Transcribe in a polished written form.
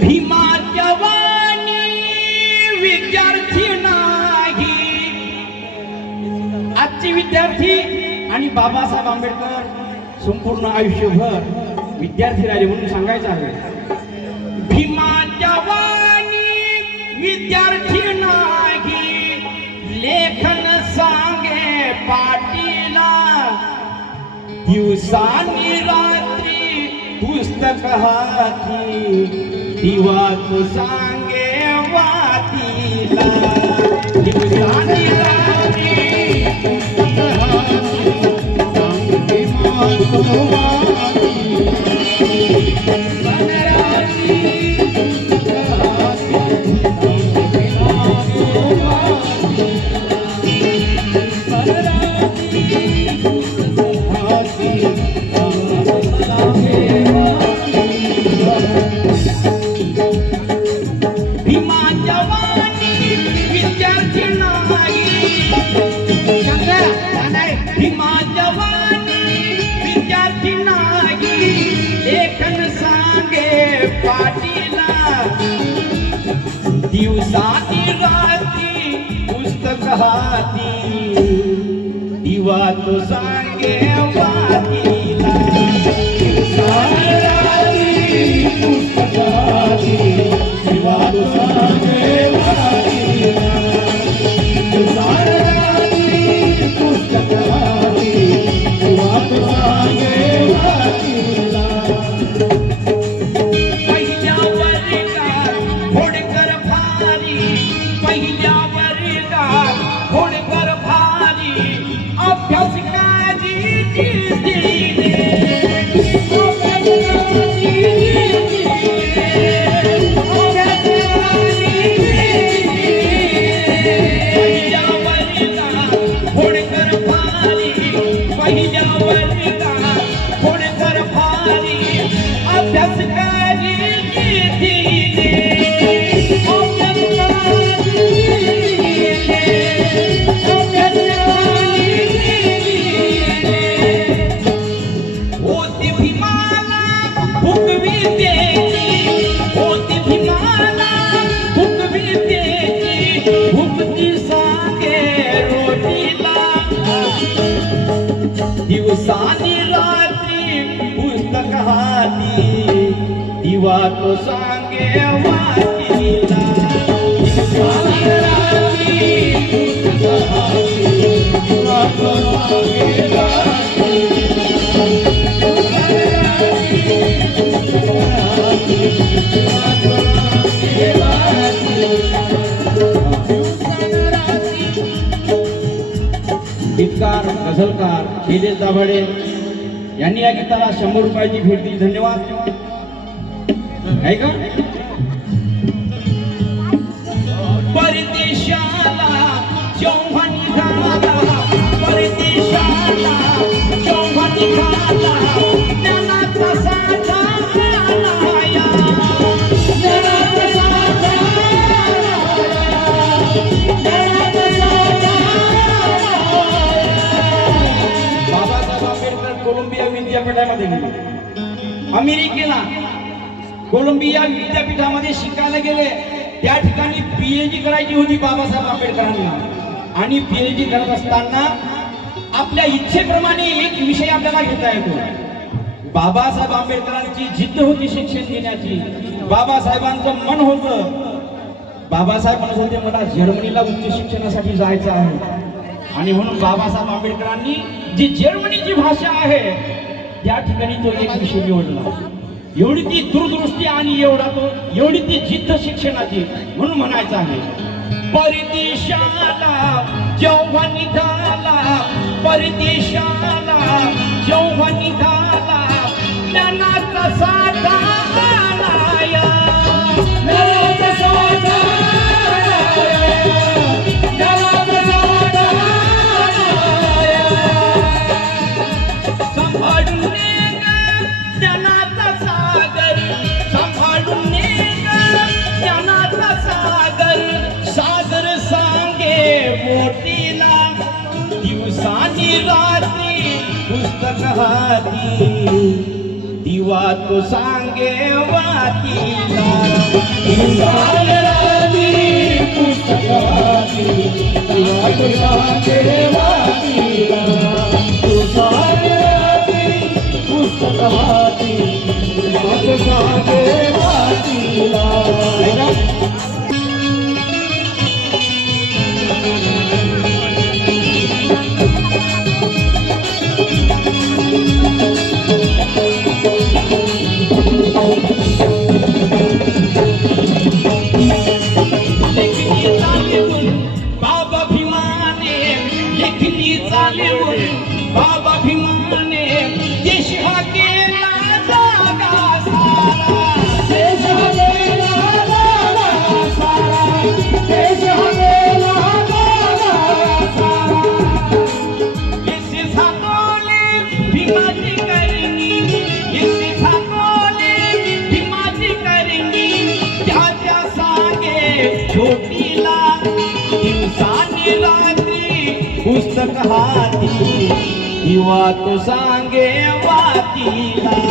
भीमाच्या वाणी विद्यार्थी नाही. आजचे विद्यार्थी आणि बाबासाहेब आंबेडकर संपूर्ण आयुष्यभर विद्यार्थी राहिले म्हणून सांगायचं आहे. भीमाच्या वाणी विद्यार्थी नाही, लेखन सांगे पाटीला, दिवसानी रात्री पुस्तक हाती, दिवा तो सांगे वातीला. दिवसानी रात्री पुस्तक हाती, सांगे मातो वाती. दिवसानी रात्री पुस्तक हाती, दिवा तो सांगे वातीला. दिवसानी रात्री पुस्तक हाती, दिवा तो सांगे वातीला. दिवसानी रात्री पुस्तक हाती, दिवा तो सांगे वातीला. दिवसानी रात्री पुस्तक हाती, दिवा तो सांगे वातीला. दिवसानी रात्री पुस्तक हाती, दिवा तो सांगे वातीला. गीतकार गझलकार शैलेश दाभाडे यांनी या गीताला 100 रुपयाची भेट दिली. धन्यवाद. आहे का? परदेशाला जेव्हा निघाला, परदेशाला जेव्हा निघाला, त्याला कसा जाणाया, त्याला कसा जाणाया, त्याला कसा जाणाया. बाबासाहेब आंबेडकर कोलंबिया विद्यापीठामध्ये गेले, अमेरिकेला कोलंबिया विद्यापीठामध्ये शिकायला गेले. त्या ठिकाणी पीएचडी करायची होती बाबासाहेब आंबेडकरांना. आणि पीएचडी करत असताना आपल्या इच्छेप्रमाणे एक विषय आपल्याला घेता येतो. बाबासाहेब आंबेडकरांची जिद्द होती शिक्षण घेण्याची. बाबासाहेबांचं मन होतं, बाबासाहेब म्हणत होते मला जर्मनीला उच्च शिक्षणासाठी जायचं आहे. आणि म्हणून बाबासाहेब आंबेडकरांनी जी जर्मनीची भाषा आहे त्या ठिकाणी तो एक विषय निवडला. एवढी ती दूरदृष्टी आणि एवढी ती जिद्द शिक्षणाची. म्हणून म्हणायचं आहे, परदेशाला जेव्हा निघाला, परदेशाला जेव्हा निघाला, ज्ञानाचा साठा आलाया, ज्ञानाचा साठा आलाया, ज्ञानाचा साठा आलाया. सांभाळून ज्ञानाचा सागर, सांभाळून ज्ञानाचा सागर, सागर सांगे मोठीला. दिवसानी रात्री पुस्तक हाती, दिवा तो सांग सांगे वातीला इंसान राजी पुस्तकाची वाट सांगे वाटीला इंसान राजी पुस्तकाची वाट सांगे वाटीला लेखनी चालवून बाबा भीमाने लेखनी चालवून बाबा भीमाने देश हा केला जागा सारा देश हा गेला जागा सारा देश हा गेला जागा सारा इसे साकोले भीमाची करणी इसे साकोले भीमाची करणी त्याच्या सांगे छोटीला इंसानी रात्री पुस्तक हाती ही वात सांगे वातीला